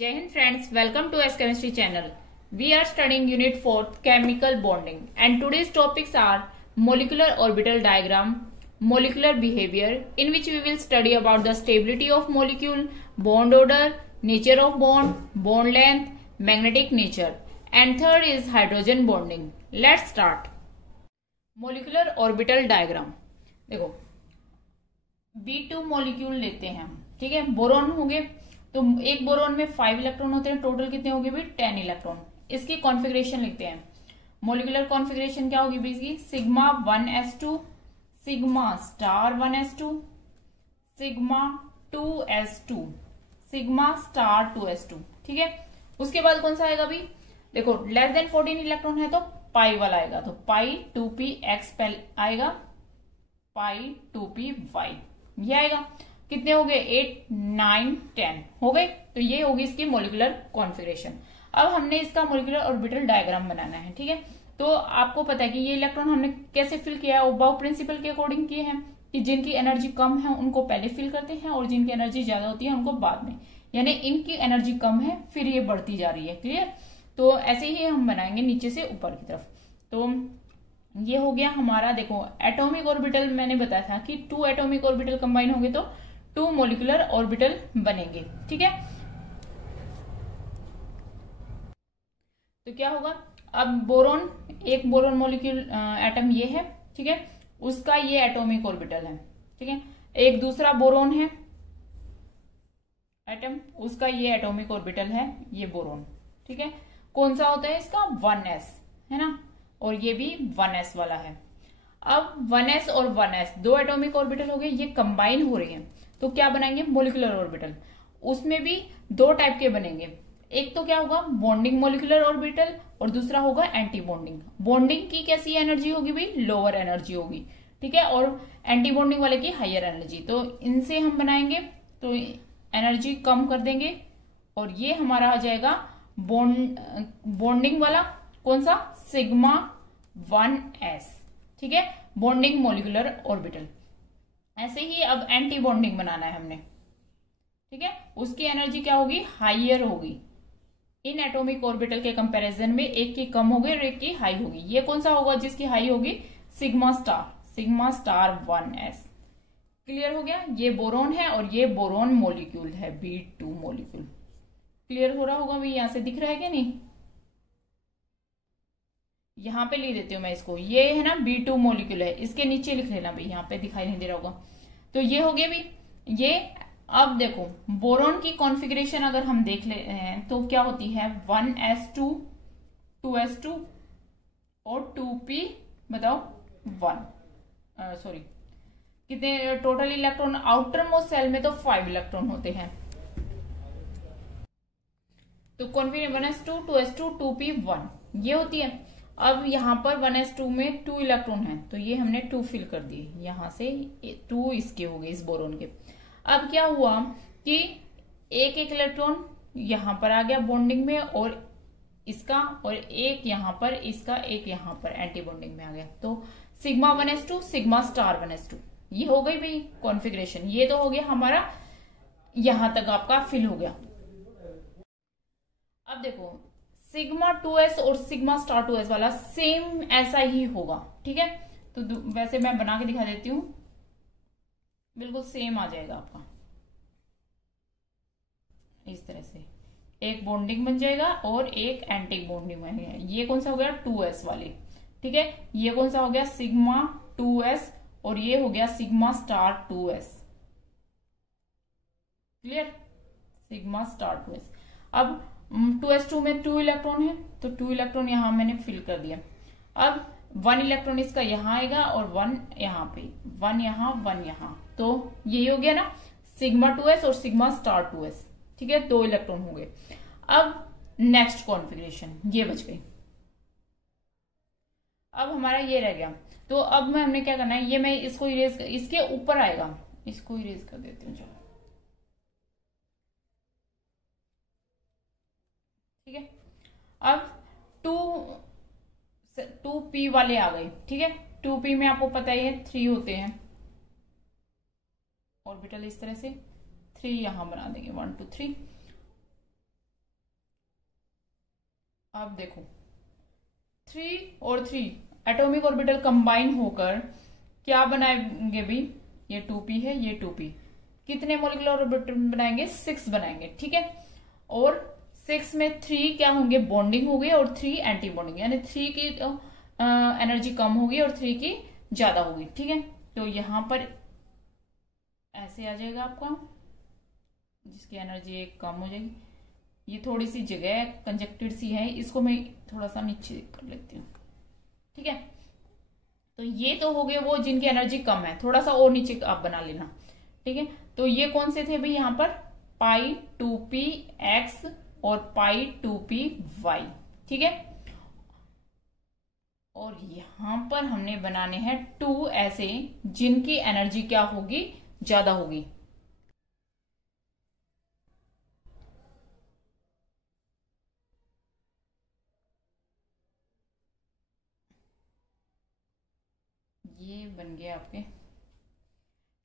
Jai Hind friends, welcome to S Chemistry channel. We are studying Unit 4th Chemical Bonding and today's topics are Molecular Orbital Diagram, Molecular Behavior, in which we will study about the stability of molecule, bond order, nature of bond, bond length, magnetic nature, and third is hydrogen bonding. Let's start. Molecular Orbital Diagram. देखो B2 molecule लेते हैं हम, ठीक है। Boron हो गए, तो एक बोरॉन में 5 इलेक्ट्रॉन होते हैं, टोटल कितने हो गए भाई 10 इलेक्ट्रॉन। इसकी कॉन्फ़िगरेशन लिखते हैं। मॉलिक्यूलर कॉन्फ़िगरेशन क्या होगी भाई इसकी, sigma 1s2, sigma star 1s2, sigma 2s2, sigma star 2s2, ठीक है। उसके बाद कौन सा आएगा भाई, देखो लेस देन 14 इलेक्ट्रॉन है तो पाई वाला आएगा, तो पाई 2p x आएगा, पाई 2py ये आएगा। कितने हो गए 8 9 10 हो गए। तो ये होगी इसकी मॉलिक्यूलर कॉन्फ़िगरेशन। अब हमने इसका मॉलिक्यूलर ऑर्बिटल डायग्राम बनाना है, ठीक है। तो आपको पता है कि ये इलेक्ट्रॉन हमने कैसे फिल किया है, बाउ प्रिंसिपल के अकॉर्डिंग किए हैं कि जिनकी एनर्जी कम है उनको पहले फिल करते हैं और जिनकी एनर्जी ज्यादा होती है उनको बाद में, यानी इनकी एनर्जी कम है फिर ये बढ़ती जा रही है, क्लियर। तो ऐसे ही हम बनाएंगे नीचे से ऊपर की तरफ। तो ये हो गया हमारा, देखो एटॉमिक ऑर्बिटल मैंने बताया था कि 2 एटॉमिक ऑर्बिटल कंबाइन होंगे तो 2 मॉलिक्यूलर ऑर्बिटल बनेंगे, ठीक है। तो क्या होगा, अब बोरॉन, एक बोरॉन मॉलिक्यूल एटम ये है, ठीक है, उसका ये एटॉमिक ऑर्बिटल है, ठीक है। एक दूसरा बोरॉन है एटम, उसका ये एटॉमिक ऑर्बिटल है, ये बोरॉन, ठीक है। कौन सा होता है इसका 1s है ना, और ये भी 1s वाला है। अब 1s और 1s दो एटॉमिक ऑर्बिटल हो गए, ये कंबाइन हो रही हैं, तो क्या बनाएंगे मॉलिक्यूलर ऑर्बिटल। उसमें भी दो टाइप के बनेंगे, एक तो क्या होगा बॉन्डिंग मॉलिक्यूलर ऑर्बिटल और दूसरा होगा एंटी बॉन्डिंग। बॉन्डिंग की कैसी एनर्जी होगी भाई, लोअर एनर्जी होगी, ठीक है, और एंटी बॉन्डिंग वाले की हायर एनर्जी। तो इनसे हम बनाएंगे तो एनर्जी कम कर देंगे और ये हमारा आ जाएगा बॉन्डिंग वाला, कौन सा सिग्मा 1s, ठीक है, बॉन्डिंग मॉलिक्यूलर ऑर्बिटल। ऐसे ही अब एंटी बॉन्डिंग बनाना है हमने, ठीक है। उसकी एनर्जी क्या होगी, हाइयर होगी। इन एटॉमिक ऑर्बिटल के कंपैरिजन में एक की कम होगी और एक की हाई होगी। ये कौन सा होगा जिसकी हाई होगी, सिग्मा स्टार 1s। क्लियर हो गया। ये बोरॉन है और ये बोरॉन मॉलिक्यूल है, B2 मॉलिक्यूल। क्लियर हो रहा होगा भाई, यहां से दिख रहा है क्या नहीं, यहां पे लिख देती हूँ मैं इसको, ये है ना B2 मॉलिक्यूल है, इसके नीचे लिख लेना भाई, यहाँ पे दिखाई नहीं दे रहा होगा। तो ये हो गया भाई ये। अब देखो बोरॉन की कॉन्फ़िगरेशन अगर हम देख ले हैं तो क्या होती है 1s2, 2s2 और 2p बताओ 1, सॉरी कितने total electron, outermost shell में तो 5 इलेक्ट्रॉन होते हैं। तो कॉन्फ़िगरेशन 1s2, 2s2, 2p 1 ये होती है। अब यहाँ पर 1s2 में 2 इलेक्ट्रॉन है तो ये हमने 2 फिल कर दिए, यहां से 2 इसके हो गए इस बोरॉन के। अब क्या हुआ कि एक इलेक्ट्रॉन यहां पर आ गया बॉन्डिंग में और इसका, और एक यहां पर इसका, एक यहां पर एंटी बॉन्डिंग में आ गया। तो sigma 1s2, sigma star 1s2 ये हो गई भाई कॉन्फ़िगरेशन। ये तो हो गया हमारा, यहां तक आपका फिल हो गया। अब देखो सिग्मा 2s और सिग्मा स्टार 2s वाला सेम ऐसा ही होगा, ठीक है। तो वैसे मैं बना के दिखा देती हूँ, बिल्कुल सेम आ जाएगा आपका इस तरह से, एक बॉन्डिंग बन जाएगा और एक एंटी बॉन्डिंग बनेगा। ये कौन सा हो गया 2s वाले, ठीक है। ये कौन सा हो गया सिग्मा 2s और ये हो गया sigma star 2s, clear, sigma star 2s। अब 2s2 में 2 इलेक्ट्रॉन है तो 2 इलेक्ट्रॉन यहां मैंने फिल कर दिया। अब 1 इलेक्ट्रॉन इसका यहां आएगा और 1 यहां पे, 1 यहां 1 यहां, तो यही हो गया ना सिग्मा 2s और सिग्मा स्टार 2s, ठीक है, 2 इलेक्ट्रॉन हो गए। अब नेक्स्ट कॉन्फ़िगरेशन ये बच गई। अब हमारा ये रह गया, तो अब में हमने क्या करना है, ये मैं इसको इरेज, इसके ऊपर आएगा, इसको इरेज कर देती हूँ, चलो ठीक है। अब 2p वाले आ गए, ठीक है। 2p में आपको पता ही है 3 होते हैं ऑर्बिटल, इस तरह से 3 यहां बना देंगे 1 2 3। अब देखो 3 और 3 एटॉमिक ऑर्बिटल कंबाइन होकर क्या बनाएंगे भी, ये 2p है, ये 2p, कितने मोलिकुलर ऑर्बिटल बनाएंगे, 6 बनाएंगे, ठीक है। और 6 में 3 क्या होंगे, बॉन्डिंग होगी और 3 एंटी बॉन्डिंग, यानी 3 की एनर्जी कम होगी और 3 की ज्यादा होगी, ठीक है। तो यहां पर ऐसे आ जाएगा आपका, जिसकी एनर्जी एक कम हो जाएगी। ये थोड़ी सी जगह कंजक्टेड सी है, इसको मैं थोड़ा सा नीचे कर लेती हूँ, ठीक है। तो ये तो हो गए वो जिनकी एनर्जी कम है, थोड़ा सा और नीचे आप बना लेना, ठीक है। तो ये कौन से थे भाई, यहाँ पर पाई 2p x और पाई 2p y, ठीक है। और यहां पर हमने बनाने हैं 2 ऐसे जिनकी एनर्जी क्या होगी, ज्यादा होगी। ये बन गया आपके,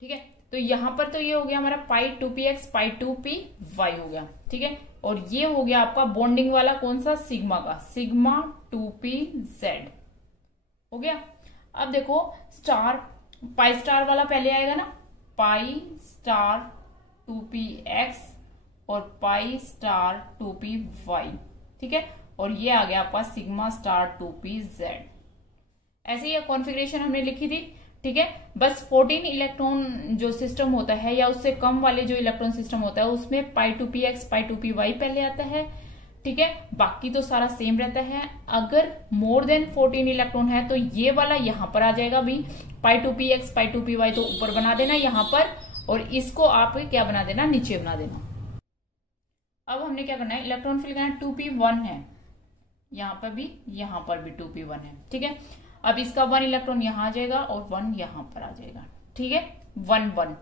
ठीक है। तो यहां पर तो ये हो गया हमारा पाई 2px पाई 2py हो गया, ठीक है। और ये हो गया आपका बॉन्डिंग वाला कौन सा, सिग्मा का, सिग्मा 2pz हो गया। अब देखो स्टार, पाई स्टार वाला पहले आएगा ना, पाई स्टार 2px और पाई स्टार 2py, ठीक है। और ये आ गया आपका सिग्मा स्टार 2pz। ऐसे ही कॉन्फ़िगरेशन हमने लिखी थी, ठीक है। बस 14 इलेक्ट्रॉन जो सिस्टम होता है या उससे कम वाले जो इलेक्ट्रॉन सिस्टम होता है उसमें पाई 2px पाई 2py पहले आता है, ठीक है। बाकी तो सारा सेम रहता है। अगर मोर देन 14 इलेक्ट्रॉन है तो ये वाला यहां पर आ जाएगा भी, पाई 2px पाई 2py तो ऊपर बना देना यहां पर, और इसको आप क्या बना देना, नीचे बना देना। अब हमने क्या करना है, इलेक्ट्रॉन फिल करना है, 2p1 है यहां पर भी 2p1 है, ठीक है। अब इसका 1 इलेक्ट्रॉन यहां आ जाएगा और 1 यहां पर आ जाएगा, ठीक है। 1 1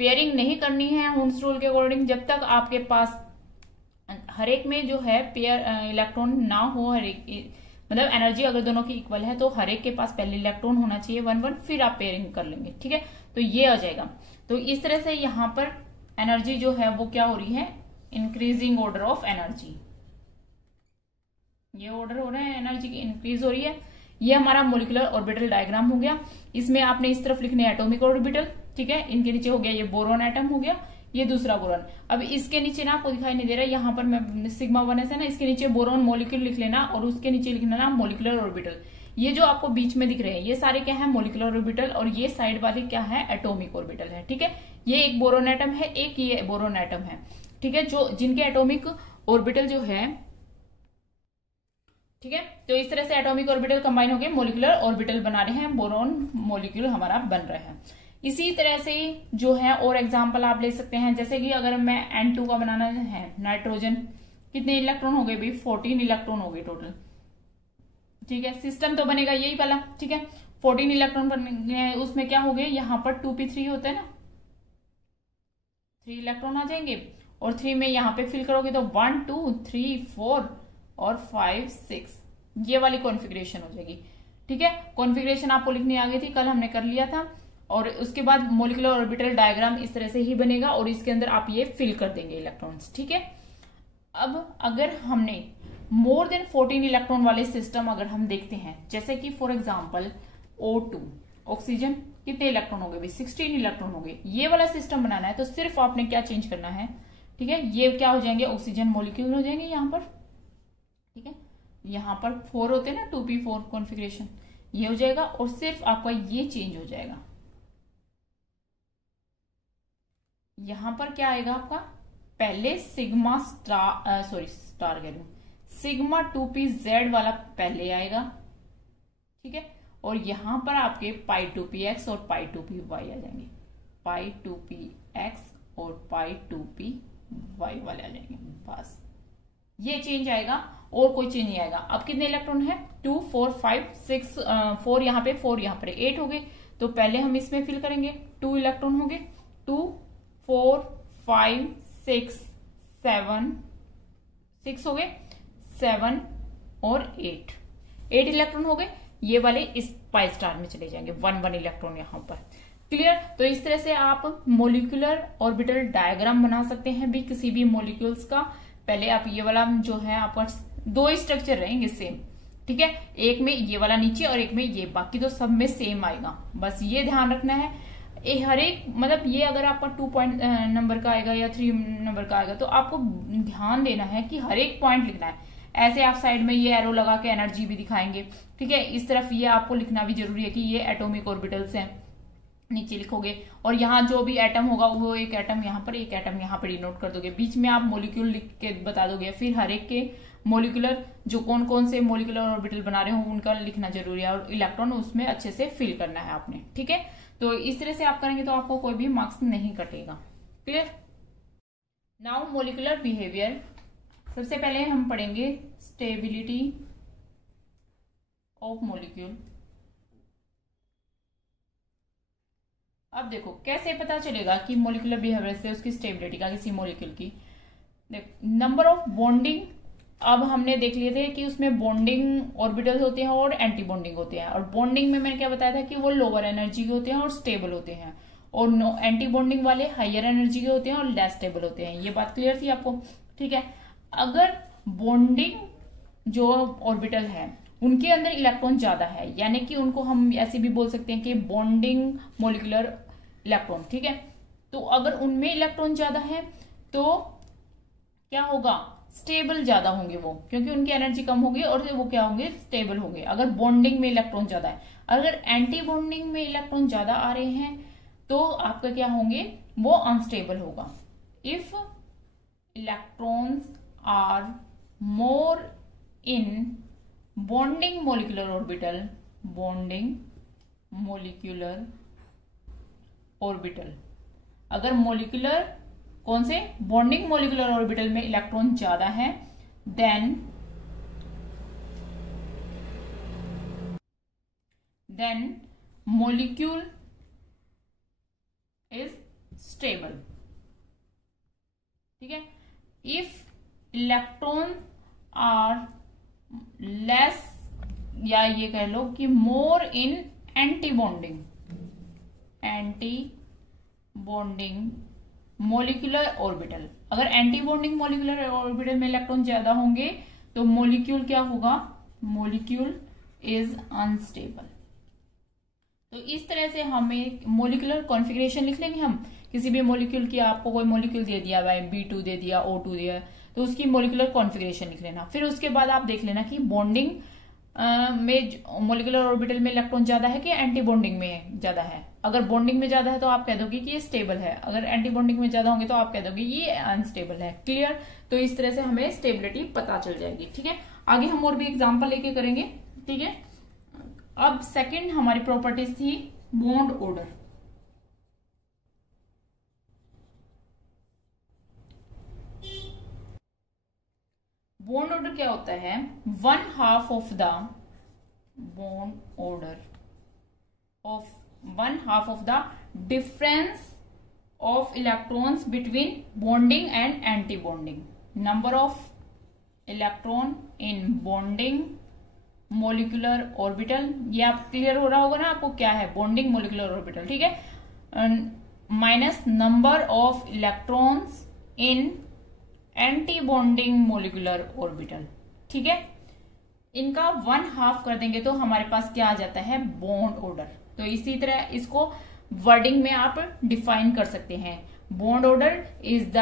पेयरिंग नहीं करनी है हुन्स रूल के अकॉर्डिंग, जब तक आपके पास हर एक में जो है पेयर इलेक्ट्रॉन ना हो, हर एक मतलब एनर्जी अगर दोनों की इक्वल है तो हर एक के पास पहले इलेक्ट्रॉन होना चाहिए 1 1, फिर आप पेयरिंग कर लेंगे, ठीक है। तो ये आ जाएगा। तो इस तरह से यहां पर एनर्जी जो है वो क्या हो रही है, इंक्रीजिंग ऑर्डर ऑफ एनर्जी, ये ऑर्डर हो रहा है, एनर्जी की इंक्रीज हो रही है। ये हमारा मोलिकुलर ऑर्बिटल डायग्राम हो गया। इसमें आपने इस तरफ लिखने एटॉमिक ऑर्बिटल, ठीक है। इनके नीचे हो गया ये बोरोन एटम हो गया, ये दूसरा बोरोन। अब इसके नीचे ना आपको दिखाई नहीं दे रहा, यहाँ पर मैं सिग्मा 1s है ना, इसके नीचे बोरोन मॉलिक्यूल लिख लेना और उसके नीचे लिखना ना मोलिकुलर ऑर्बिटल। ये जो आपको बीच में दिख रहे हैं ये सारे क्या है, मोलिकुलर ऑर्बिटल, और ये साइड वाले क्या है, एटॉमिक ऑर्बिटल है, ठीक है। ये एक बोरोन एटम है, एक ये बोरोन एटम है, ठीक है, जो जिनके एटॉमिक ऑर्बिटल जो है, ठीक है। तो इस तरह से एटॉमिक ऑर्बिटल कंबाइन होकर मोलिकुलर ऑर्बिटल बना रहे हैं, बोरोन मॉलिक्यूल हमारा बन रहा है। इसी तरह से जो है और एग्जांपल आप ले सकते हैं, जैसे कि अगर मैं N2 का बनाना है, नाइट्रोजन, कितने इलेक्ट्रॉन हो गए भाई, 14 इलेक्ट्रॉन हो गए टोटल, ठीक है। सिस्टम तो बनेगा यही वाला, ठीक है। 14 इलेक्ट्रॉन बनेंगे, उसमें क्या हो गए, यहाँ पर 2p3 होता है ना, 3 इलेक्ट्रॉन आ जाएंगे, और 3 में यहाँ पे फिल करोगे तो 1 2 3 4 और 5 6, ये वाली कॉन्फ़िगरेशन हो जाएगी, ठीक है। कॉन्फ़िगरेशन आपको लिखनी आ गई थी, कल हमने कर लिया था। और उसके बाद मोलिकुलर ऑर्बिटल डायग्राम इस तरह से ही बनेगा और इसके अंदर आप ये फिल कर देंगे इलेक्ट्रॉन्स, ठीक है। अब अगर हमने मोर देन 14 इलेक्ट्रॉन वाले सिस्टम अगर हम देखते हैं, जैसे कि फॉर एग्जांपल O2 ऑक्सीजन, कितने इलेक्ट्रॉन हो गए भाई, 16 इलेक्ट्रॉन हो गए। ये वाला सिस्टम बनाना है तो सिर्फ आपने क्या चेंज करना है, ठीक है। ये क्या हो जाएंगे, ऑक्सीजन मोलिक्यूल हो जाएंगे यहाँ पर, ठीक है। यहाँ पर 4 होते हैं ना, 2p4 कॉन्फ़िगरेशन, ये हो जाएगा और सिर्फ आपका ये चेंज हो जाएगा। यहां पर क्या आएगा आपका, पहले सिग्मा स्टार कह लू, सिग्मा 2pz वाला पहले आएगा, ठीक है। और यहां पर आपके पाई 2px और पाई 2py आ जाएंगे, पाई 2px और पाई 2py वाले आ जाएंगे, बस ये चेंज आएगा और कोई चेंज नहीं आएगा। अब कितने इलेक्ट्रॉन है, 2 4 5 6 4 यहाँ पे 4 यहाँ पर 8 हो गए, तो पहले हम इसमें फिल करेंगे, 2 इलेक्ट्रॉन हो गए, 2 4 5 6 7 6 हो गए, 7 और 8 इलेक्ट्रॉन हो गए। ये वाले इस पाई स्टार में चले जाएंगे, 1 1 इलेक्ट्रॉन यहां पर, क्लियर। तो इस तरह से आप मोलिकुलर ऑर्बिटल डायग्राम बना सकते हैं भी किसी भी मोलिक्यूल्स का। पहले आप ये वाला जो है आपका दो स्ट्रक्चर रहेंगे सेम, ठीक है, एक में ये वाला नीचे और एक में ये, बाकी तो सब में सेम आएगा, बस ये ध्यान रखना है। हर एक मतलब ये अगर आपका 2 पॉइंट नंबर का आएगा या 3 नंबर का आएगा तो आपको ध्यान देना है कि हर एक पॉइंट लिखना है। ऐसे आप साइड में ये एरो लगा के एनर्जी भी दिखाएंगे, ठीक है, इस तरफ ये आपको लिखना भी जरूरी है कि ये एटॉमिक ऑर्बिटल्स हैं, नीचे लिखोगे, और यहाँ जो भी एटम होगा वो एक एटम यहाँ पर, एक एटम यहाँ पर डिनोट कर दोगे, बीच में आप मॉलिक्यूल लिख के बता दोगे, फिर हर एक के मॉलिक्यूलर जो कौन कौन से मॉलिक्यूलर ऑर्बिटल बना रहे हो उनका लिखना जरूरी है, और इलेक्ट्रॉन उसमें अच्छे से फिल करना है आपने, ठीक है। तो इस तरह से आप करेंगे तो आपको कोई भी मार्क्स नहीं कटेगा। क्लियर। Now molecular behaviour. सबसे पहले हम पढ़ेंगे स्टेबिलिटी ऑफ मॉलिक्यूल। अब देखो कैसे पता चलेगा कि मॉलिक्यूलर बिहेवियर से उसकी स्टेबिलिटी का किसी मॉलिक्यूल की। नंबर ऑफ बॉन्डिंग, अब हमने देख लिए थे कि उसमें बॉन्डिंग ऑर्बिटल्स होते हैं और एंटी बॉन्डिंग होते हैं, और बॉन्डिंग में मैंने क्या बताया था कि वो लोअर एनर्जी के होते हैं और स्टेबल होते हैं, और एंटी बॉन्डिंग वाले हायर एनर्जी के होते हैं और लेस स्टेबल होते हैं। ये बात क्लियर थी आपको, ठीक है। अगर बॉन्डिंग जो ऑर्बिटल है उनके अंदर इलेक्ट्रॉन ज्यादा है, यानी कि उनको हम ऐसे भी बोल सकते हैं कि बॉन्डिंग मॉलिक्यूलर इलेक्ट्रॉन, ठीक है, तो अगर उनमें इलेक्ट्रॉन ज्यादा है तो क्या होगा, स्टेबल ज्यादा होंगे वो, क्योंकि उनकी एनर्जी कम होगी और वो क्या होंगे, स्टेबल होंगे, अगर बॉन्डिंग में इलेक्ट्रॉन ज्यादा है। अगर एंटी बॉन्डिंग में इलेक्ट्रॉन ज्यादा आ रहे हैं तो आपका क्या होंगे, वो अनस्टेबल होगा। If electrons are more in bonding molecular orbital, bonding molecular orbital, अगर मॉलिक्यूलर कौन से, बॉन्डिंग मॉलिक्यूलर ऑर्बिटल में इलेक्ट्रॉन ज्यादा है, देन मॉलिक्यूल इज स्टेबल, ठीक है। इफ इलेक्ट्रॉन आर लेस, या ये कह लो कि मोर इन एंटी बॉन्डिंग मॉलिक्यूलर ऑर्बिटल, अगर एंटी बॉन्डिंग मॉलिक्यूलर ऑर्बिटल में इलेक्ट्रॉन ज्यादा होंगे तो मॉलिक्यूल क्या होगा, मॉलिक्यूल इज अनस्टेबल। तो इस तरह से हमें मॉलिक्यूलर कॉन्फ़िगरेशन लिख लेंगे हम, किसी भी मॉलिक्यूल की, आपको कोई मॉलिक्यूल दे दिया भाई B2 दे दिया, O2 दिया, तो उसकी मॉलिक्यूलर कॉन्फ़िगरेशन लिख लेना। फिर उसके बाद आप देख लेना कि बॉन्डिंग में मॉलिक्यूलर ऑर्बिटल में इलेक्ट्रॉन ज्यादा है कि एंटी बॉन्डिंग में ज्यादा है। अगर बॉन्डिंग में ज्यादा है तो आप कह दोगे कि ये स्टेबल है, अगर एंटी बॉन्डिंग में ज्यादा होंगे तो आप कह दोगे ये अनस्टेबल है। क्लियर। तो इस तरह से हमें स्टेबिलिटी पता चल जाएगी, ठीक है। आगे हम और भी एग्जांपल लेके करेंगे, ठीक है। अब सेकंड हमारी प्रॉपर्टीज थी बॉन्ड ऑर्डर। बॉन्ड ऑर्डर क्या होता है, 1/2 of the bond order of 1/2 of the difference of electrons between bonding and anti bonding, number of electron in bonding molecular orbital. ये आप क्लियर हो रहा होगा ना आपको क्या है बॉन्डिंग मॉलिक्यूलर ऑर्बिटल, ठीक है, minus number of electrons in anti bonding molecular orbital, ठीक है। इनका 1/2 कर देंगे तो हमारे पास क्या आ जाता है, बॉन्ड ऑर्डर। तो इसी तरह इसको वर्डिंग में आप डिफाइन कर सकते हैं, bond order is the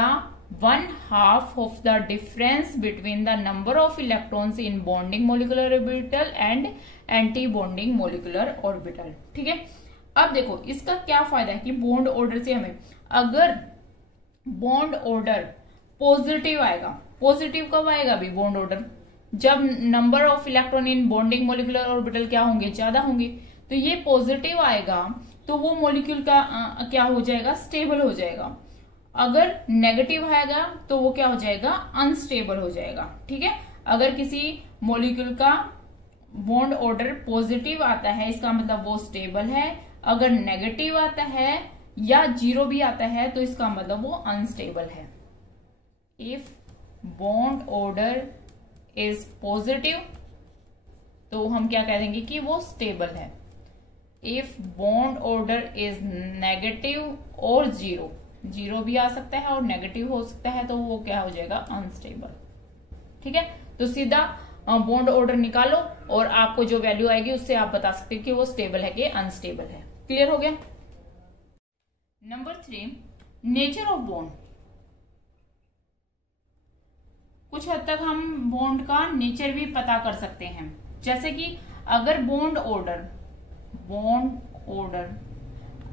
1/2 of the difference between the number of electrons in bonding molecular orbital and anti-bonding molecular orbital, ठीक है। अब देखो इसका क्या फायदा है कि बॉन्ड ऑर्डर से हमें, अगर बॉन्ड ऑर्डर पॉजिटिव आएगा, पॉजिटिव कब आएगा भी बॉन्ड ऑर्डर, जब number of electron in bonding molecular orbital क्या होंगे, ज्यादा होंगे। तो ये पॉजिटिव आएगा तो वो मॉलिक्यूल का क्या हो जाएगा, स्टेबल हो जाएगा। अगर नेगेटिव आएगा तो वो क्या हो जाएगा, अनस्टेबल हो जाएगा, ठीक है। अगर किसी मॉलिक्यूल का बॉन्ड ऑर्डर पॉजिटिव आता है इसका मतलब वो स्टेबल है, अगर नेगेटिव आता है या 0 भी आता है तो इसका मतलब वो अनस्टेबल है। If bond order is positive तो हम क्या कह देंगे कि वो स्टेबल है। If bond order is negative और 0 भी आ सकता है और नेगेटिव हो सकता है तो वो क्या हो जाएगा, अनस्टेबल, ठीक है। तो सीधा बॉन्ड ऑर्डर निकालो और आपको जो वैल्यू आएगी उससे आप बता सकते हैं कि वो स्टेबल है कि अनस्टेबल है। क्लियर हो गया। Number 3, nature of bond. कुछ हद तक हम बॉन्ड का नेचर भी पता कर सकते हैं। जैसे कि अगर बॉन्ड ऑर्डर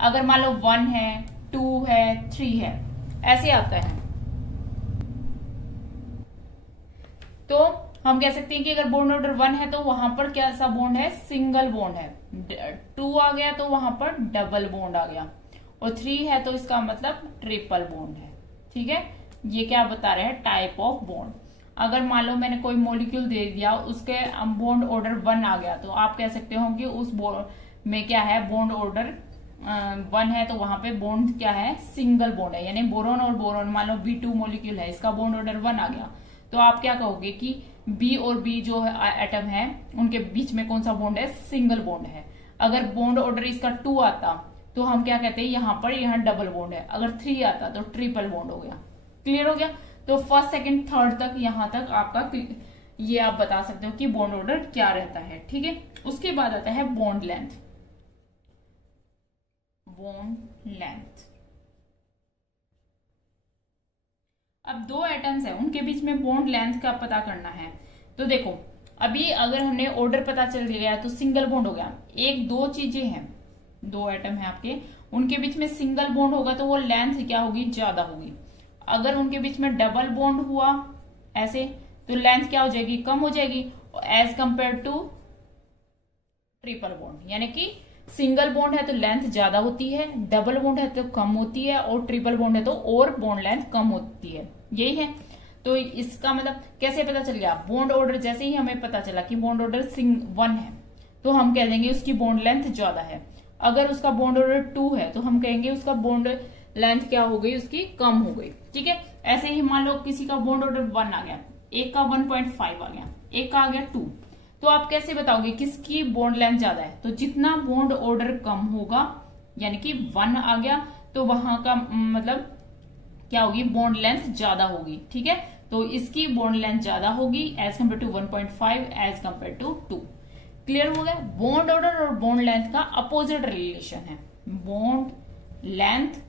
अगर मान लो 1 है, 2 है, 3 है, ऐसे आता है, तो हम कह सकते हैं कि अगर बॉन्ड ऑर्डर 1 है तो वहां पर क्या सा बॉन्ड है, सिंगल बॉन्ड है। 2 आ गया तो वहां पर डबल बॉन्ड आ गया, और 3 है तो इसका मतलब ट्रिपल बॉन्ड है। ठीक है, ये क्या बता रहे हैं, टाइप ऑफ बॉन्ड। अगर मान लो मैंने कोई मॉलिक्यूल दे दिया, उसके बॉन्ड ऑर्डर 1 आ गया, तो आप कह सकते हो कि उस बॉन्ड में क्या है, बॉन्ड ऑर्डर 1 है तो वहां पे बॉन्ड क्या है, सिंगल बॉन्ड है। यानी बोरोन और बोरोन, मान लो B2 मॉलिक्यूल है, इसका बॉन्ड ऑर्डर 1 आ गया, तो आप क्या कहोगे कि B और B जो एटम है उनके बीच में कौन सा बॉन्ड है, सिंगल बॉन्ड है। अगर बॉन्ड ऑर्डर इसका 2 आता तो हम क्या कहते हैं, यहाँ डबल बॉन्ड है। अगर 3 आता तो ट्रिपल बॉन्ड हो गया। क्लियर हो गया। तो फर्स्ट, सेकंड, थर्ड तक यहां तक आपका ये आप बता सकते हो कि बॉन्ड ऑर्डर क्या रहता है। ठीक है, उसके बाद आता है बॉन्ड लेंथ। अब 2 एटम्स है, उनके बीच में बॉन्ड लेंथ का पता करना है। तो देखो, अभी अगर हमने ऑर्डर पता चल गया तो सिंगल बॉन्ड हो गया। 1-2 चीजें हैं, 2 एटम है आपके, उनके बीच में सिंगल बॉन्ड होगा तो वो लेंथ क्या होगी, ज्यादा होगी। अगर उनके बीच में डबल बॉन्ड हुआ ऐसे, तो लेंथ क्या हो जाएगी, कम हो जाएगी, as compare to triple bond. यानी कि सिंगल बॉन्ड है तो लेंथ ज्यादा होती है, डबल बॉन्ड है तो कम होती है, और ट्रिपल बॉन्ड है तो और बॉन्ड लेंथ कम होती है। यही है। तो इसका मतलब कैसे पता चल गया, बॉन्ड ऑर्डर जैसे ही हमें पता चला कि बॉन्ड ऑर्डर 1 है तो हम कह देंगे उसकी बॉन्ड लेंथ ज्यादा है। अगर उसका बॉन्ड ऑर्डर 2 है तो हम कहेंगे उसका बॉन्ड लेंथ क्या हो गई, उसकी कम हो गई। ठीक है, ऐसे ही मान लो किसी का बॉन्ड ऑर्डर 1 आ गया, एक का 1.5 आ गया, एक का आ गया 2, तो आप कैसे बताओगे किसकी बॉन्ड लेंथ ज्यादा है। तो जितना बॉन्ड ऑर्डर कम होगा, यानी कि 1 आ गया, तो वहां का मतलब क्या होगी, बॉन्ड लेंथ ज्यादा होगी। ठीक है, तो इसकी बॉन्ड लेंथ ज्यादा होगी as compare to 1.5 as compare to 2। Clear हो गया। बॉन्ड ऑर्डर और बॉन्ड लेंथ का अपोजिट रिलेशन है। Bond length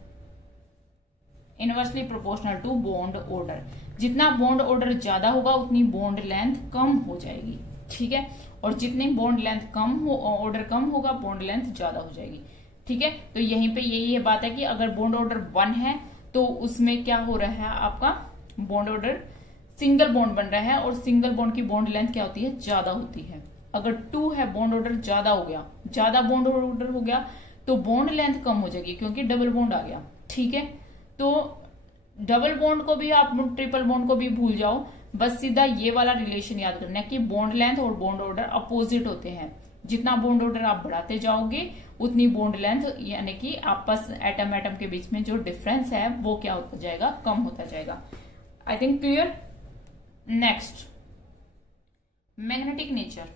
inversely proportional to bond order. जितना बॉन्ड ऑर्डर ज्यादा होगा उतनी बॉन्ड लेंथ कम हो जाएगी। ठीक है, और जितनी बॉन्ड लेंथ कम हो, ऑर्डर कम होगा, बॉन्ड लेंथ ज्यादा हो जाएगी। ठीक है, तो यहीं पे यही बात है कि अगर बॉन्ड ऑर्डर 1 है तो उसमें क्या हो रहा है, आपका बॉन्ड ऑर्डर सिंगल बॉन्ड बन रहा है, और सिंगल बॉन्ड की बॉन्ड लेंथ क्या होती है, ज्यादा होती है। अगर 2 है, बॉन्ड ऑर्डर ज्यादा हो गया, ज्यादा बॉन्ड ऑर्डर हो गया तो बॉन्ड लेंथ कम हो जाएगी क्योंकि डबल बॉन्ड आ गया। ठीक है, तो डबल बॉन्ड को भी आप ट्रिपल बॉन्ड को भी भूल जाओ, बस सीधा ये वाला रिलेशन याद करना है कि बॉन्ड लेंथ और बॉन्ड ऑर्डर अपोजिट होते हैं। जितना बॉन्ड ऑर्डर आप बढ़ाते जाओगे उतनी बॉन्ड लेंथ, यानी कि आपस एटम एटम के बीच में जो डिफरेंस है वो क्या होता जाएगा, कम होता जाएगा। I think clear. Next, magnetic nature.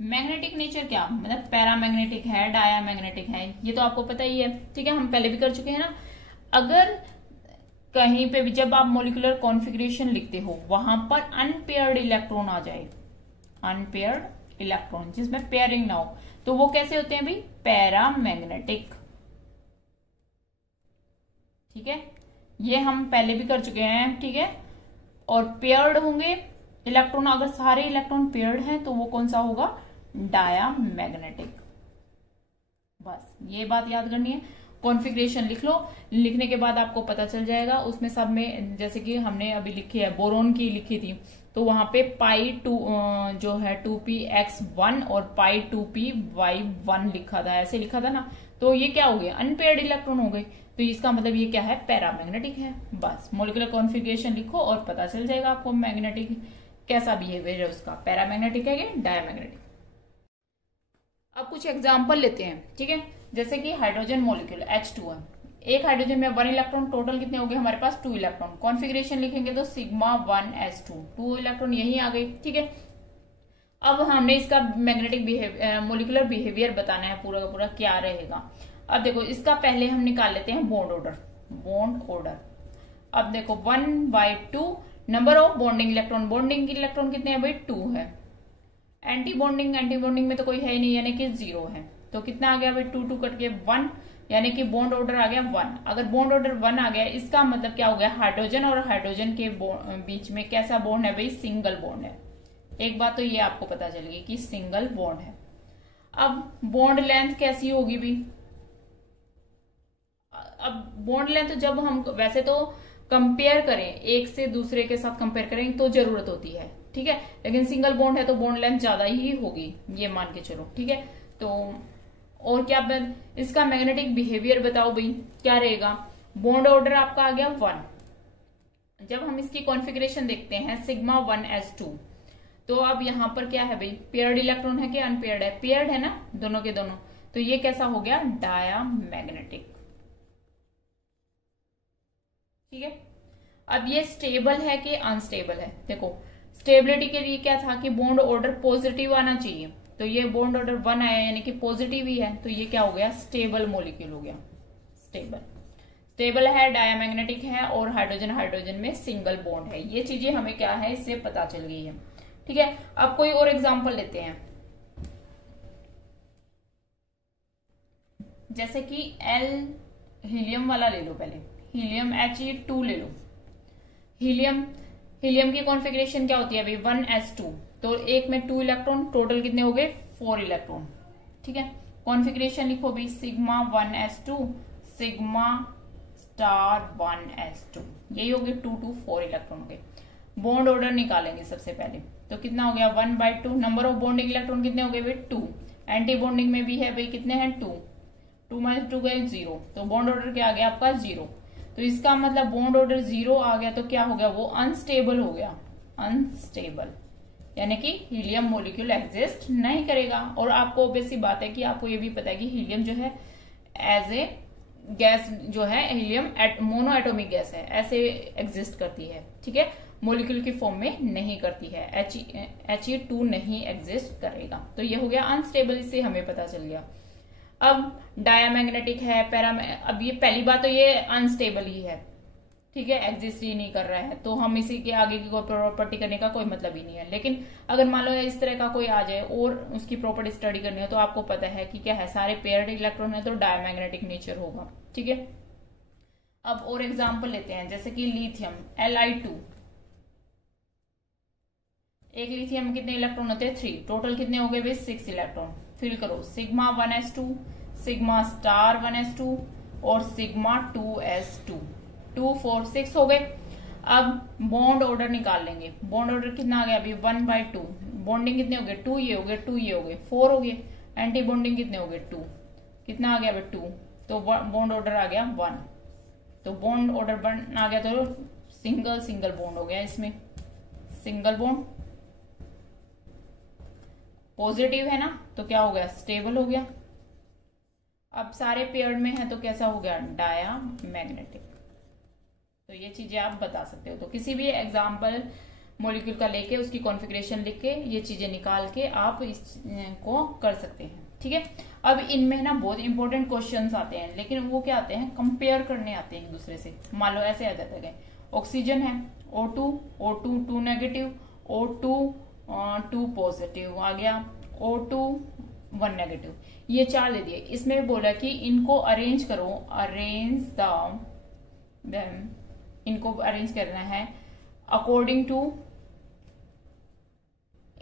Magnetic nature क्या मतलब, पैरामैग्नेटिक है, डायामैग्नेटिक है, ये तो आपको पता ही है। ठीक है, हम पहले भी कर चुके हैं ना। अगर कहीं पे भी जब आप मॉलिक्यूलर कॉन्फ़िगरेशन लिखते हो वहां पर अनपेयर्ड इलेक्ट्रॉन आ जाए, अनपेयर्ड इलेक्ट्रॉन जिसमें पेयरिंग ना हो, तो वो कैसे होते हैं भाई, पैरामैग्नेटिक। ठीक है, ये हम पहले भी कर चुके हैं। ठीक है, और पेयर्ड होंगे इलेक्ट्रॉन, अगर सारे इलेक्ट्रॉन पेयर्ड हैं तो वो कौन सा होगा, डायामैग्नेटिक। बस ये बात याद करनी है। कॉन्फ़िगरेशन लिख लो, लिखने के बाद आपको पता चल जाएगा। उसमें सब में जैसे कि हमने अभी लिखी है, बोरोन की लिखी थी, तो वहां पे π2 जो है 2px1 और π2py1 लिखा था, ऐसे लिखा था ना। तो ये क्या हो गया, अनपेयर्ड इलेक्ट्रॉन हो गए, तो इसका मतलब ये क्या है, पैरामैग्नेटिक है। बस मॉलिक्यूलर कॉन्फ़िगरेशन लिखो और पता चल जाएगा आपको मैग्नेटिक कैसा बिहेवियर है उसका, पैरामैग्नेटिक है या डायमैग्नेटिक। अब कुछ एग्जाम्पल लेते हैं। ठीक है, जैसे कि हाइड्रोजन मॉलिक्यूल H2 है, एक हाइड्रोजन में 1 इलेक्ट्रॉन, टोटल कितने हो गए हमारे पास, 2 इलेक्ट्रॉन। कॉन्फ़िगरेशन लिखेंगे तो σ1s2, 2 इलेक्ट्रॉन यही आ गई। ठीक है, अब हमने इसका मैग्नेटिक मॉलिक्यूलर बिहेवियर बताना है, पूरा का पूरा क्या रहेगा। अब देखो, इसका पहले हम निकाल लेते हैं बॉन्ड ऑर्डर। बॉन्ड ऑर्डर अब देखो 1/2 number of bonding electron, bonding की इलेक्ट्रॉन कितने हैं भाई 2 है। एंटी बॉन्डिंग में तो कोई है ही नहीं यानी कि 0 है। तो कितना आ गया भाई 2 2 कट के 1 यानी कि बॉन्ड ऑर्डर आ गया 1। अगर बॉन्ड ऑर्डर 1 आ गया इसका मतलब क्या हो गया, हाइड्रोजन और हाइड्रोजन के बीच में कैसा बॉन्ड है भाई, सिंगल बॉन्ड है। एक बात तो ये आपको पता चल गई कि सिंगल बॉन्ड है। अब बॉन्ड लेंथ कैसी होगी भी, अब बॉन्ड लेंथ जब हम वैसे तो कंपेयर करें एक से दूसरे के साथ कंपेयर करें तो जरूरत होती है, ठीक है, लेकिन सिंगल बॉन्ड है तो बॉन्ड लेंथ ज्यादा ही होगी, ये मान के चलो, ठीक है। तो और क्या इसका मैग्नेटिक बिहेवियर बताओ भाई क्या रहेगा। बॉन्ड ऑर्डर आपका आ गया 1। जब हम इसकी कॉन्फ़िगरेशन देखते हैं सिग्मा 1s2, तो अब यहां पर क्या है भाई, पेयर्ड इलेक्ट्रॉन है कि अनपेयर्ड है, पेयर्ड है ना दोनों के दोनों, तो ये कैसा हो गया, डायामैग्नेटिक, ठीक है। अब ये स्टेबल है कि अनस्टेबल है, देखो स्टेबिलिटी के लिए क्या था कि बॉन्ड ऑर्डर पॉजिटिव आना चाहिए, तो ये बॉन्ड ऑर्डर 1 आया यानी कि पॉजिटिव ही है, तो ये क्या हो गया, स्टेबल मॉलिक्यूल हो गया, स्टेबल है, डायामैग्नेटिक है और हाइड्रोजन हाइड्रोजन में सिंगल बॉन्ड है। ये चीजें हमें क्या है इससे पता चल गई है, ठीक है। अब कोई और एग्जांपल लेते हैं, जैसे कि एल हीलियम वाला ले लो, पहले हीलियम He2 ले लो। हीलियम की कॉन्फ़िगरेशन क्या होती है अभी 1s2, तो एक में 2 इलेक्ट्रॉन, टोटल कितने हो गए 4 इलेक्ट्रॉन, ठीक है। कॉन्फ़िगरेशन लिखो भी sigma 1s2 sigma star 1s2, यही हो गए 2 2 4 इलेक्ट्रॉन के। बॉन्ड ऑर्डर निकालेंगे सबसे पहले, तो कितना हो गया 1/2, नंबर ऑफ बॉन्डिंग इलेक्ट्रॉन कितने हो गए भाई 2, एंटी बॉन्डिंग में भी है भाई कितने हैं 2, 2 - 2 गए 0, तो बॉन्ड ऑर्डर क्या आ गया आपका 0। तो इसका मतलब बॉन्ड ऑर्डर 0 आ गया तो क्या हो गया, वो अनस्टेबल हो गया, अनस्टेबल यानी कि हीलियम मॉलिक्यूल एग्जिस्ट नहीं करेगा। और आपको ऑब्वियस सी बात है कि आपको ये भी पता है कि हीलियम जो है एज ए गैस जो है, हीलियम मोनो एटॉमिक गैस है, ऐसे एग्जिस्ट करती है, ठीक है, मॉलिक्यूल की फॉर्म में नहीं करती है, He2 नहीं एग्जिस्ट करेगा, तो ये हो गया अनस्टेबल, इससे हमें पता चल गया। अब डायामैग्नेटिक है, अब ये पहली बात तो ये अनस्टेबल ही है, ठीक है, एग्जिस्ट ही नहीं कर रहा है, तो हम इसी के आगे की कोई प्रॉपर्टी करने का कोई मतलब ही नहीं है। लेकिन अगर मान लो इस तरह का कोई आ जाए और उसकी प्रॉपर्टी स्टडी करनी हो, तो आपको पता है कि क्या है, सारे पेयर्ड इलेक्ट्रॉन है तो डायामैग्नेटिक नेचर होगा, ठीक है। अब और एग्जाम्पल लेते हैं, जैसे कि लिथियम Li2, एक लिथियम में कितने इलेक्ट्रॉन होते हैं 3, टोटल कितने हो गए भाई 6 इलेक्ट्रॉन। फिल करो sigma 1s2 sigma star 1s2 और सिग्मा 2s2, 2 4 6 हो गए। अब बॉन्ड ऑर्डर निकाल लेंगे, बॉन्ड ऑर्डर कितना आ गया अभी 1/2, बॉन्डिंग कितने हो गए 2 ये हो गए 2 ये हो गए 4 हो गए, एंटी बॉन्डिंग कितने हो गए 2, कितना आ गया अभी 2, तो बॉन्ड ऑर्डर आ गया 1, तो बॉन्ड ऑर्डर 1 आ गया तो सिंगल बॉन्ड हो गया, इसमें सिंगल बॉन्ड पॉजिटिव है ना, तो क्या हो गया स्टेबल हो गया। अब सारे पेयर्ड में है तो कैसा हो गया डायामैग्नेटिक। तो ये चीजें आप बता सकते हो, तो किसी भी एग्जाम्पल मॉलिक्यूल का लेके उसकी कॉन्फ़िगरेशन लिख के ये चीजें निकाल के आप इसको कर सकते हैं, ठीक है। अब इनमें ना बहुत इंपॉर्टेंट क्वेश्चंस आते हैं, लेकिन वो क्या आते हैं, कंपेयर करने आते हैं एक दूसरे से। मान लो ऐसे आ जाते हैं, ऑक्सीजन है O2 2 नेगेटिव, O2 2 पॉजिटिव आ गया, O2 1 नेगेटिव, ये 4 दे दिए। इसमें बोला कि इनको अरेंज करो, इनको अरेंज करना है according to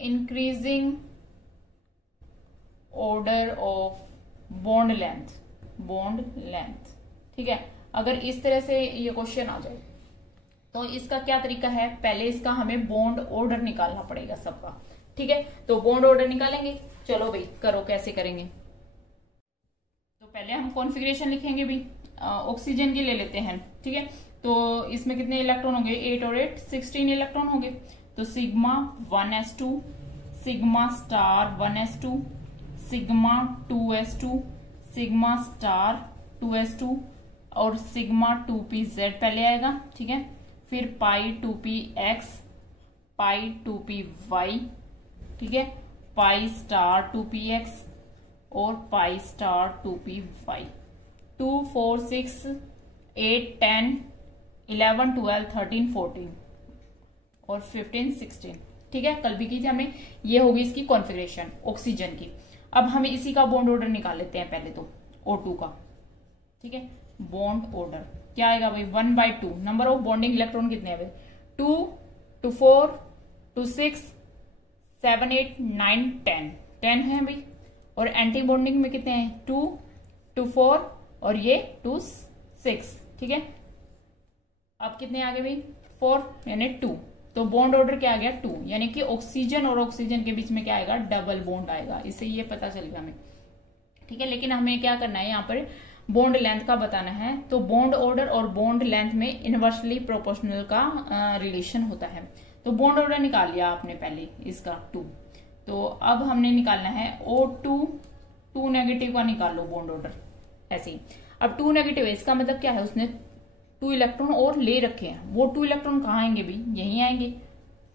increasing order of bond length, ठीक है। अगर इस तरह से ये क्वेश्चन आ जाए तो इसका क्या तरीका है, पहले इसका हमें बॉन्ड ऑर्डर निकालना पड़ेगा सबका, ठीक है। तो बॉन्ड ऑर्डर निकालेंगे, चलो भाई करो, कैसे करेंगे। तो पहले हम कॉन्फ़िगरेशन लिखेंगे भी, ऑक्सीजन की ले लेते हैं, ठीक है। तो इसमें कितने इलेक्ट्रॉन होंगे 8 और 8 16 इलेक्ट्रॉन होंगे, तो sigma 1s2 sigma star 1s2 sigma 2s2 sigma star 2s2 और सिग्मा 2pz पहले आएगा, ठीक है। फिर पाई 2px पाई 2py, ठीक है, पाई स्टार 2px और पाई स्टार 2py। 2 4 6 8 10 11, 12, 13, 14 और 15, 16। ठीक है, कल भी की थी हमें। ये होगी इसकी कॉन्फ़िगरेशन ऑक्सीजन की। अब हमें इसी का बॉन्ड ऑर्डर निकाल लेते हैं पहले तो, O2 का। ठीक है, बॉन्ड ऑर्डर क्या आएगा भाई, 1/2। नंबर ऑफ बॉन्डिंग इलेक्ट्रॉन कितने हैं भाई, 2, 2, 4, 2, 6, 7, 8, 9, 10। 10 है भाई। और एंटी बॉन्डिंग में कितने हैं, 2, 2, 4 और ये 2, 6। ठीक है, अब कितने आ गए भाई, 4 यानी 2। तो बॉन्ड ऑर्डर क्या आ गया, 2, यानी कि ऑक्सीजन और ऑक्सीजन के बीच में क्या आएगा, डबल बॉन्ड आएगा। इससे ये पता चलेगा हमें। ठीक है, लेकिन हमें क्या करना है, यहाँ पर बॉन्ड लेंथ का बताना है। तो बॉन्ड ऑर्डर और बॉन्ड लेंथ में इनवर्सली प्रोपोर्शनल का रिलेशन होता है। तो बॉन्ड ऑर्डर निकाल लिया आपने पहले इसका 2। तो अब हमने निकालना है O2, 2 नेगेटिव का निकाल लो बॉन्ड ऑर्डर ऐसे ही। अब 2 नेगेटिव है, इसका मतलब क्या है, उसने 2 इलेक्ट्रॉन और ले रखे हैं। वो 2 इलेक्ट्रॉन कहाँ आएंगे भाई, यहीं आएंगे।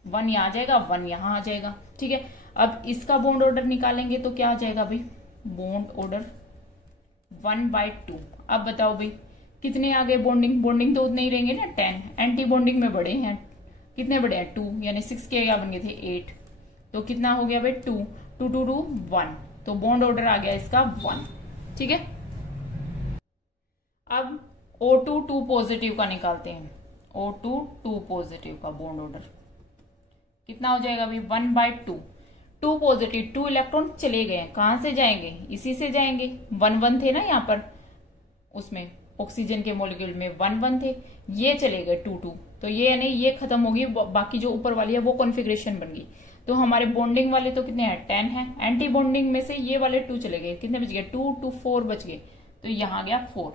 1 यहाँ आ जाएगा, 1 यहाँ आ जाएगा। ठीक है, अब इसका बॉन्ड ऑर्डर निकालेंगे तो क्या आ जाएगा भाई, बॉन्ड ऑर्डर 1/2। अब बताओ भाई कितने आ गए बॉन्डिंग, बॉन्डिंग तो उतने ही रहेंगे ना, 10। एंटी बॉन्डिंग में बड़े हैं, कितने बड़े हैं, 2, यानी 6 के क्या बन गए थे, 8। तो कितना हो गया भाई, 2, 2, 2, 2, 1। तो बॉन्ड ऑर्डर आ गया इसका 1। ठीक है, अब O2, 2 पॉजिटिव का निकालते हैं। O2, 2 पॉजिटिव का बॉन्ड ऑर्डर कितना हो जाएगा भाई, 1/2। 2 पॉजिटिव, 2 इलेक्ट्रॉन चले गए, कहां से जाएंगे, इसी से जाएंगे। 1, 1 थे ना यहाँ पर, उसमें ऑक्सीजन के मॉलिक्यूल में 1, 1 थे, ये चले गए 2, 2। तो ये यानी ये खत्म होगी, बाकी जो ऊपर वाली है वो कॉन्फ़िगरेशन बन गई। तो हमारे बॉन्डिंग वाले तो कितने हैं, 10 हैं। एंटी बॉन्डिंग में से ये वाले 2 चले गए, कितने बच गए, 2, 2, 4 बच गए। तो यहाँ आ गया 4।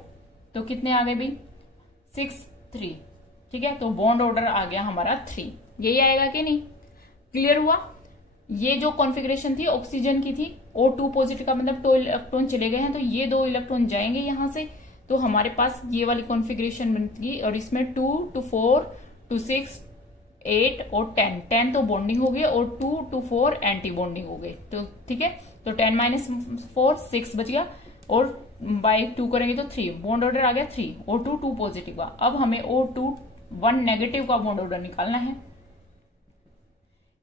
तो कितने आ गए भाई, 6, 3। ठीक है, तो बॉन्ड ऑर्डर आ गया हमारा 3। यही आएगा कि नहीं, क्लियर हुआ। ये जो कॉन्फ़िगरेशन थी ऑक्सीजन की थी, O2 पॉजिटिव का मतलब 2 इलेक्ट्रॉन चले गए हैं, तो ये 2 इलेक्ट्रॉन जाएंगे यहां से। तो हमारे पास ये वाली कॉन्फ़िगरेशन बनती, और इसमें 2, 2, 4, 2, 6, 8 और 10। 10 तो बॉन्डिंग हो गई, और 2, 2, 4 एंटी बॉन्डिंग हो गई। तो ठीक है, तो 10 - 4 6 बच गया, और बाय 2 करेंगे तो 3। बॉन्ड ऑर्डर आ गया 3। O2, 2 पॉजिटिव का। अब हमें O2, 1 नेगेटिव का बॉन्ड ऑर्डर निकालना है।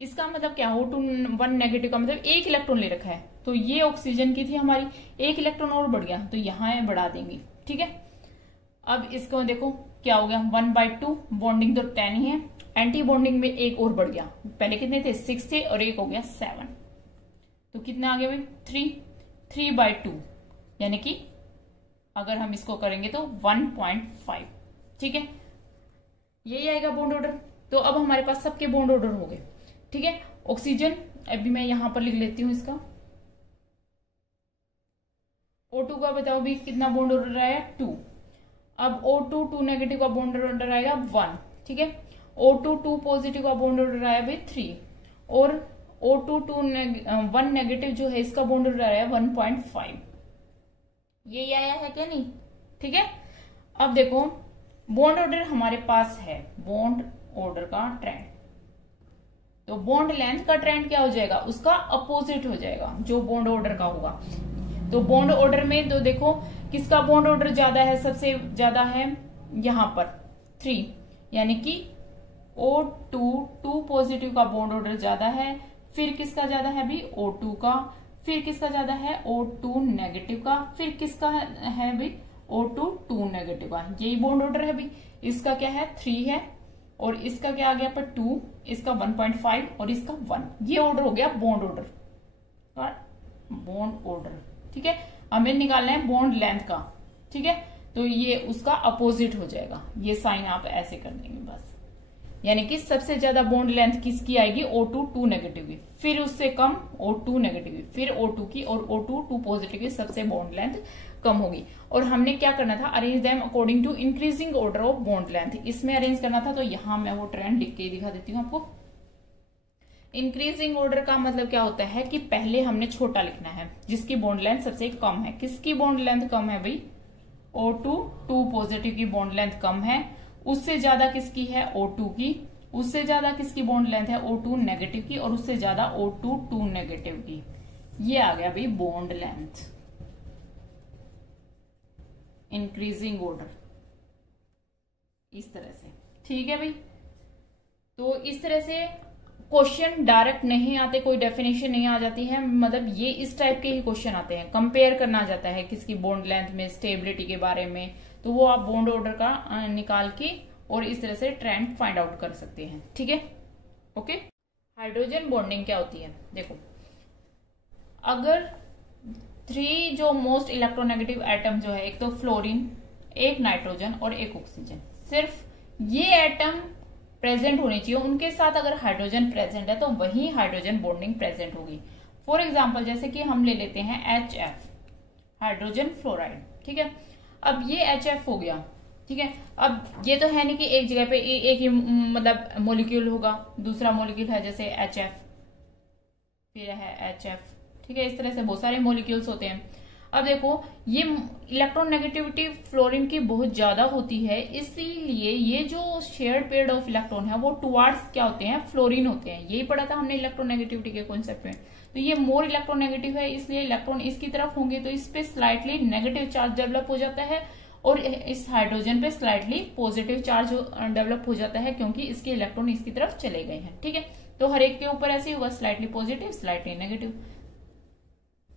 इसका मतलब क्या, O2, 1 नेगेटिव का मतलब 1 इलेक्ट्रॉन ले रखा है। तो ये ऑक्सीजन की थी हमारी, 1 इलेक्ट्रॉन और बढ़ गया, तो यहां बढ़ा देंगे। ठीक है, अब इसको देखो क्या हो गया, 1/2। बॉन्डिंग तो 10 ही है, एंटी बॉन्डिंग में 1 और बढ़ गया। पहले कितने थे, 6 थे, और 1 हो गया 7। तो कितना आ गया भाई, 3। 3/2 यानी कि अगर हम इसको करेंगे तो 1.5। ठीक है, यही आएगा बॉन्ड ऑर्डर। तो अब हमारे पास सबके बॉन्ड ऑर्डर हो गए। ठीक है, ऑक्सीजन अभी मैं यहां पर लिख लेती हूं इसका। O2 का बताओ भी कितना बॉन्ड ऑर्डर आया, 2। अब O2, 2 नेगेटिव का बॉन्ड ऑर्डर आएगा 1। ठीक है, O2, 2 पॉजिटिव का बॉन्ड ऑर्डर आया भाई 3। और O2, 1 नेगेटिव जो है इसका बॉन्ड ऑर्डर आया 1.5। यही आया है क्या नहीं, ठीक है। अब देखो बॉन्ड ऑर्डर हमारे पास है, बॉन्ड ऑर्डर का ट्रेंड। तो बॉन्ड लेंथ का ट्रेंड क्या हो जाएगा, उसका अपोजिट हो जाएगा जो बॉन्ड ऑर्डर का होगा। तो बॉन्ड ऑर्डर में तो देखो किसका बॉन्ड ऑर्डर ज्यादा है, सबसे ज्यादा है यहां पर 3, यानी कि O2, 2 पॉजिटिव का बॉन्ड ऑर्डर ज्यादा है। फिर किसका ज्यादा है भी, O2 का। फिर किसका ज्यादा है, O2 नेगेटिव का। फिर किसका है भी, O2, 2 नेगेटिव का। यही बॉन्ड ऑर्डर है भी। इसका क्या है, 3 है, और इसका क्या आ गया पर 2, इसका 1.5 और इसका 1। ये ऑर्डर हो गया बॉन्ड ऑर्डर, बॉन्ड ऑर्डर। ठीक है, हमें निकालना है बॉन्ड लेंथ का। ठीक है, तो ये उसका अपोजिट हो जाएगा। ये साइन आप ऐसे कर देंगे बस, यानी कि सबसे ज्यादा बॉन्ड लेंथ किसकी आएगी, O2, 2 नेगेटिव की। फिर उससे कम O2 नेगेटिव की, फिर O2 की, और O2, 2 पॉजिटिव की सबसे बॉन्ड लेंथ कम होगी। और हमने क्या करना था, arrange them according to increasing order of bond length, इसमें अरेंज करना था। तो यहां मैं वो ट्रेंड लिख के दिखा देती हूँ आपको। इंक्रीजिंग ऑर्डर का मतलब क्या होता है कि पहले हमने छोटा लिखना है जिसकी बॉन्ड लेंथ सबसे कम है। किसकी बॉन्ड लेंथ कम है भाई, O2, 2 पॉजिटिव की बॉन्ड लेंथ कम है। उससे ज्यादा किसकी है, O2 की। उससे ज्यादा किसकी बॉन्ड लेंथ है, O2 नेगेटिव की। और उससे ज्यादा O2, 2 नेगेटिव की। ये आ गया भाई बॉन्ड लेंथ, इंक्रीजिंग ऑर्डर। इस तरह से, ठीक है भाई। तो इस तरह से क्वेश्चन डायरेक्ट नहीं आते, कोई डेफिनेशन नहीं आ जाती है, मतलब ये इस टाइप के ही क्वेश्चन आते हैं। कंपेयर करना जाता है किसकी बॉन्ड लेंथ में, स्टेबिलिटी के बारे में, तो वो आप बॉन्ड ऑर्डर का निकाल के और इस तरह से ट्रेंड फाइंड आउट कर सकते हैं, ठीक है। ओके, हाइड्रोजन बॉन्डिंग क्या होती है? देखो, अगर 3 जो मोस्ट इलेक्ट्रोनेगेटिव एटम जो है, एक तो फ्लोरीन, एक नाइट्रोजन और एक ऑक्सीजन, सिर्फ ये एटम प्रेजेंट होनी चाहिए, उनके साथ अगर हाइड्रोजन प्रेजेंट है तो वही हाइड्रोजन बॉन्डिंग प्रेजेंट होगी। फॉर एग्जांपल जैसे कि हम ले लेते हैं HF, हाइड्रोजन फ्लोराइड, ठीक है। अब ये HF हो गया, ठीक है। अब ये तो है नहीं कि एक जगह पे एक ही मतलब मॉलिक्यूल होगा, दूसरा मॉलिक्यूल है जैसे HF, फिर है HF, ठीक है। इस तरह से बहुत सारे मॉलिक्यूल्स होते हैं। अब देखो, ये इलेक्ट्रॉन नेगेटिविटी फ्लोरीन की बहुत ज्यादा होती है, इसीलिए ये जो शेयर्ड पेयर ऑफ इलेक्ट्रॉन है वो टुवार्ड्स क्या होते हैं, फ्लोरीन होते हैं। यही पढ़ा था हमने इलेक्ट्रॉन नेगेटिविटी के कॉन्सेप्ट में। तो ये मोर इलेक्ट्रॉन नेगेटिव है, इसलिए इलेक्ट्रॉन इसकी तरफ होंगे तो इस पे स्लाइटली नेगेटिव चार्ज डेवलप हो जाता है, और इस हाइड्रोजन पे स्लाइटली पॉजिटिव चार्ज डेवलप हो जाता है, क्योंकि इसके इलेक्ट्रॉन इसकी तरफ चले गए हैं, ठीक है। तो हर एक के ऊपर ऐसे ही होगा, स्लाइटली पॉजिटिव, स्लाइटली नेगेटिव,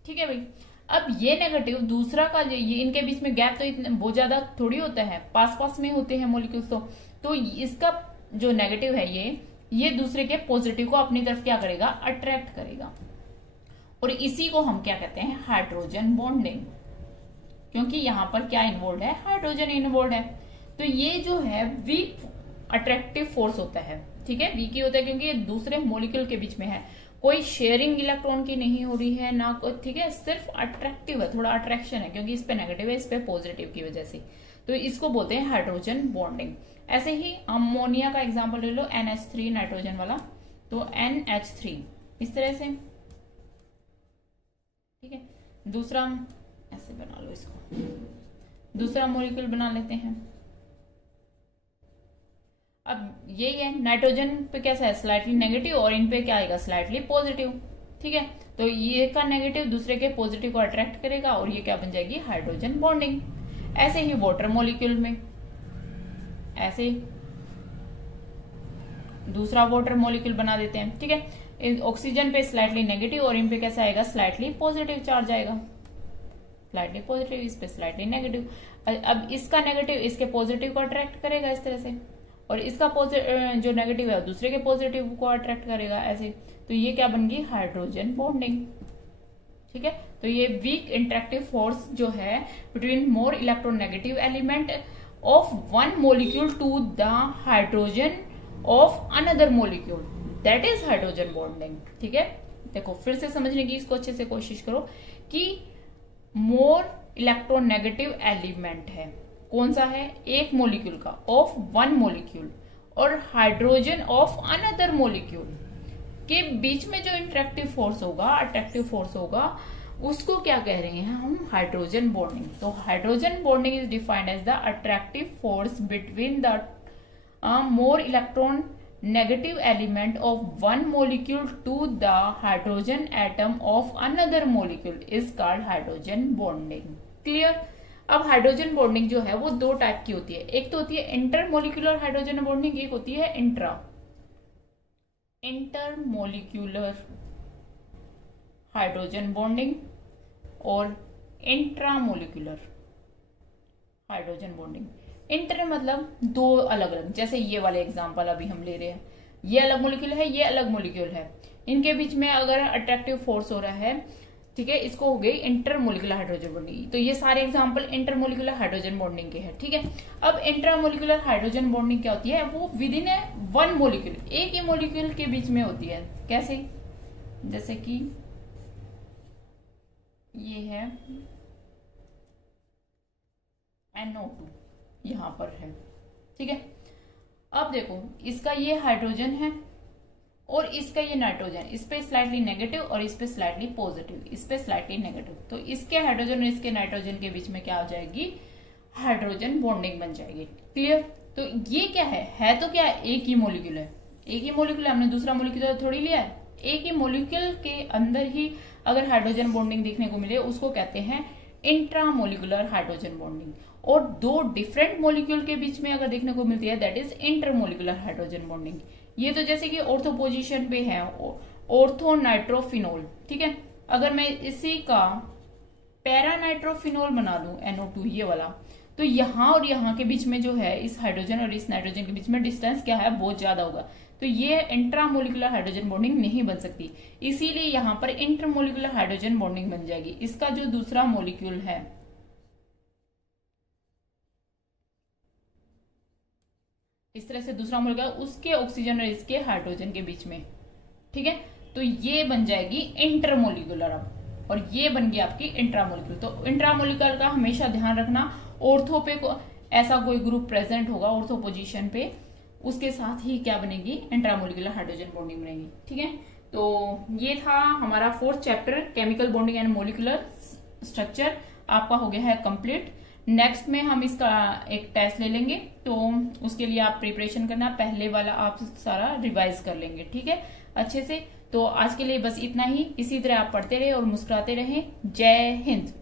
ठीक है भाई। अब ये नेगेटिव दूसरा का ये इनके बीच में गैप तो इतने बहुत ज्यादा थोड़ी होता है, पास पास में होते हैं मॉलिक्यूल्स। तो इसका जो नेगेटिव है ये दूसरे के पॉजिटिव को अपनी तरफ क्या करेगा, अट्रैक्ट करेगा, और इसी को हम क्या कहते हैं, हाइड्रोजन बॉन्डिंग, क्योंकि यहां पर क्या इन्वॉल्व है, हाइड्रोजन इन्वॉल्व है। तो ये जो है वीक अट्रैक्टिव फोर्स होता है, ठीक है। वीक ही होता है क्योंकि ये दूसरे मॉलिक्यूल के बीच में है, कोई शेयरिंग इलेक्ट्रॉन की नहीं हो रही है ना, ठीक है, सिर्फ अट्रैक्टिव है, थोड़ा अट्रैक्शन है, क्योंकि इस पे नेगेटिव है, इस पे पॉजिटिव की वजह से। तो इसको बोलते हैं हाइड्रोजन बॉन्डिंग। ऐसे ही अमोनिया का एग्जांपल ले लो, NH3 नाइट्रोजन वाला, तो NH3 इस तरह से, ठीक है। दूसरा ऐसे बना लो इसको, दूसरा मॉलिक्यूल बना लेते हैं। अब यही है, नाइट्रोजन पे कैसा है, स्लाइटली नेगेटिव, और इन पे क्या आएगा, स्लाइटली पॉजिटिव, ठीक है। तो ये का नेगेटिव दूसरे के पॉजिटिव को अट्रैक्ट करेगा, और ये क्या बन जाएगी, हाइड्रोजन बॉन्डिंग। ऐसे ही वाटर मॉलिक्यूल में ऐसे दूसरा वाटर मॉलिक्यूल बना देते हैं, ठीक है। ऑक्सीजन पे स्लाइटली नेगेटिव, और इन पे कैसा आएगा, स्लाइटली पॉजिटिव चार्ज आएगा, स्लाइटली पॉजिटिव, इस पे स्लाइटली नेगेटिव। अब इसका नेगेटिव इसके पॉजिटिव को अट्रैक्ट करेगा इस तरह से, और इसका जो नेगेटिव है दूसरे के पॉजिटिव को अट्रैक्ट करेगा ऐसे। तो ये क्या बन गई, हाइड्रोजन बॉन्डिंग, ठीक है। तो ये वीक इंटरेक्टिव फोर्स जो है between more electronegative element of one molecule to the hydrogen of another molecule, that is hydrogen bonding, ठीक है। देखो फिर से समझने की इसको अच्छे से कोशिश करो कि मोर इलेक्ट्रोनेगेटिव एलिमेंट है, कौन सा है, एक मोलिक्यूल का, ऑफ वन मोलिक्यूल, और हाइड्रोजन ऑफ अनदर मोलिक्यूल के बीच में जो इंटरेक्टिव फोर्स होगा, अट्रैक्टिव फोर्स होगा, उसको क्या कह रहे हैं हम, हाइड्रोजन बॉन्डिंग। तो hydrogen bonding is defined as the attractive force between the more electron negative element of one molecule to the hydrogen atom of another molecule is called hydrogen bonding. Clear. अब hydrogen bonding जो है वो दो type की होती है, एक तो होती है इंटरमोलिक्यूलर हाइड्रोजन बॉन्डिंग, एक होती है इंटरमोलिक्यूलर हाइड्रोजन बॉन्डिंग और इंट्रामोलिक्यूलर हाइड्रोजन बॉन्डिंग। इंटर मतलब दो अलग अलग, जैसे ये वाले एग्जांपल अभी हम ले रहे हैं, ये अलग मोलिक्यूल है, ये अलग मोलिक्यूल है, इनके बीच में अगर अट्रैक्टिव फोर्स हो रहा है, ठीक है, इसको हो गई इंटरमोलिकुलर हाइड्रोजन बॉन्डिंग। तो ये सारे एग्जांपल इंटरमोलिकुलर हाइड्रोजन बॉन्डिंग के हैं, ठीक है। अब इंटरमोलिकुलर हाइड्रोजन बॉन्डिंग क्या होती है, वो with in A one molecule, एक ही मोलिक्यूल के बीच में होती है। कैसे, जैसे कि ये है NO2 यहां पर है, ठीक है। अब देखो इसका ये हाइड्रोजन है और इसका ये नाइट्रोजन, इस पे स्लाइटली नेगेटिव और इस पे स्लाइटली पॉजिटिव, इस पे स्लाइटली नेगेटिव, तो इसके हाइड्रोजन और इसके नाइट्रोजन के बीच में क्या हो जाएगी, हाइड्रोजन बॉन्डिंग बन जाएगी। क्लियर। तो ये क्या है तो क्या है, एक ही मोलिक्यूल है, एक ही मोलिक्यूल है, हमने दूसरा मोलिक्यूल थोड़ी लिया है, एक ही मोलिक्यूल के अंदर ही अगर हाइड्रोजन बॉन्डिंग देखने को मिले उसको कहते हैं इंट्रामोलिकुलर हाइड्रोजन बॉन्डिंग। और दो डिफरेंट मॉलिक्यूल के बीच में अगर देखने को मिलती है that is intermolecular hydrogen bonding. ये तो जैसे कि ऑर्थो पोजीशन पे है ऑर्थो नाइट्रोफिनोल, ठीक है। अगर मैं इसी का पैरा नाइट्रोफिनोल बना दूं NO2 ये वाला, तो यहाँ और यहाँ के बीच में जो है इस हाइड्रोजन और इस नाइट्रोजन के बीच में डिस्टेंस क्या है, बहुत ज्यादा होगा, तो ये इंट्रामोलिकुलर हाइड्रोजन बॉन्डिंग नहीं बन सकती। इसीलिए यहाँ पर इंटरमोलिकुलर हाइड्रोजन बॉन्डिंग बन जाएगी। इसका जो दूसरा मॉलिक्यूल है, इस तरह से दूसरा मॉलिक्यूल उसके ऑक्सीजन और इसके हाइड्रोजन के बीच में, ठीक है, तो ये बन जाएगी इंटरमोलिकुलर अब, और ये बन गई आपकी इंट्रामोलिकुलर। तो इंट्रामोलिकुलर का हमेशा ध्यान रखना, ऑर्थो पे ऐसा कोई ग्रुप प्रेजेंट होगा ऑर्थो पोजीशन पे, उसके साथ ही क्या बनेगी, इंट्रामोलिकुलर हाइड्रोजन बॉन्डिंग बनेगी, ठीक है। तो ये था हमारा 4th chapter chemical bonding and molecular structure, आपका हो गया है कंप्लीट। नेक्स्ट में हम इसका एक टेस्ट ले लेंगे, तो उसके लिए आप प्रिपरेशन करना, पहले वाला आप सारा रिवाइज कर लेंगे, ठीक है, अच्छे से। तो आज के लिए बस इतना ही। इसी तरह आप पढ़ते रहे और मुस्कुराते रहें। जय हिंद।